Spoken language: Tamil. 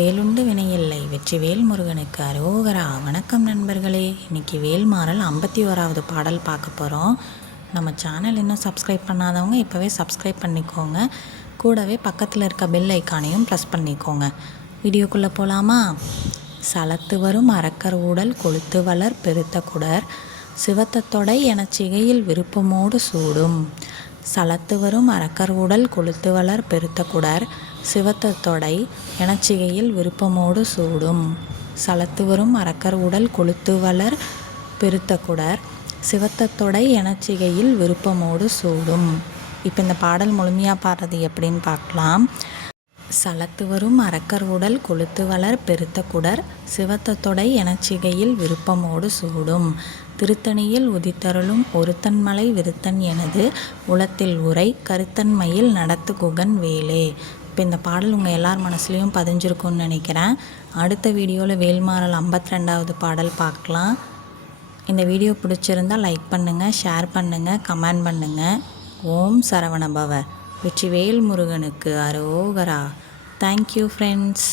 வேலுண்டு வினையில்லை வெற்றிவேல் முருகனுக்கு அரோகரா. வணக்கம் நண்பர்களே. இன்றைக்கி வேல்மாறல் 51வது பாடல் பார்க்க போகிறோம். நம்ம சேனல் இன்னும் சப்ஸ்கிரைப் பண்ணாதவங்க இப்போவே சப்ஸ்கிரைப் பண்ணிக்கோங்க. கூடவே பக்கத்தில் இருக்க பெல் ஐக்கானையும் ப்ரெஸ் பண்ணிக்கோங்க. வீடியோக்குள்ளே போகலாமா? சலத்து வரும் அரக்கர் ஊடல் கொளுத்து வளர் பெருத்த குடர் சிவத்த தொடை எனச் சிகையில் விருப்பமோடு சூடும். சலத்து வரும் அரக்கர் உடல் கொளுத்து வளர் பெருத்த குடர் சிவத்த தொடை எனச்சிகையில் விருப்பமோடு சூடும். சலத்து வரும் அரக்கர் உடல் கொளுத்து வளர் பெருத்த குடர் சிவத்த தொடை எனச்சிகையில் விருப்பமோடு சூடும். இப்போ இந்த பாடல் முழுமையாக பாடுறது எப்படின்னு பார்க்கலாம். சலத்து வரும் அரக்கர் உடல் கொளுத்து வளர் பெருத்த குடர் சிவத்த தொடை எனச்சிகையில் விருப்பமோடு சூடும். திருத்தணியில் உதித்தருளும் ஒருத்தன்மலை விருத்தன் எனது உளத்தில் உரை கருத்தன்மையில் நடத்து குகன் வேலே. இப்போ இந்த பாடல் உங்கள் எல்லார் மனசுலேயும் பதிஞ்சிருக்கும்னு நினைக்கிறேன். அடுத்த வீடியோவில் வேல்மாறல் 52வது பாடல் பார்க்கலாம். இந்த வீடியோ பிடிச்சிருந்தால் லைக் பண்ணுங்கள், ஷேர் பண்ணுங்கள், கமெண்ட் பண்ணுங்கள். ஓம் சரவணபவ. வெற்றிவேல் முருகனுக்கு அரோகரா. Thank you friends.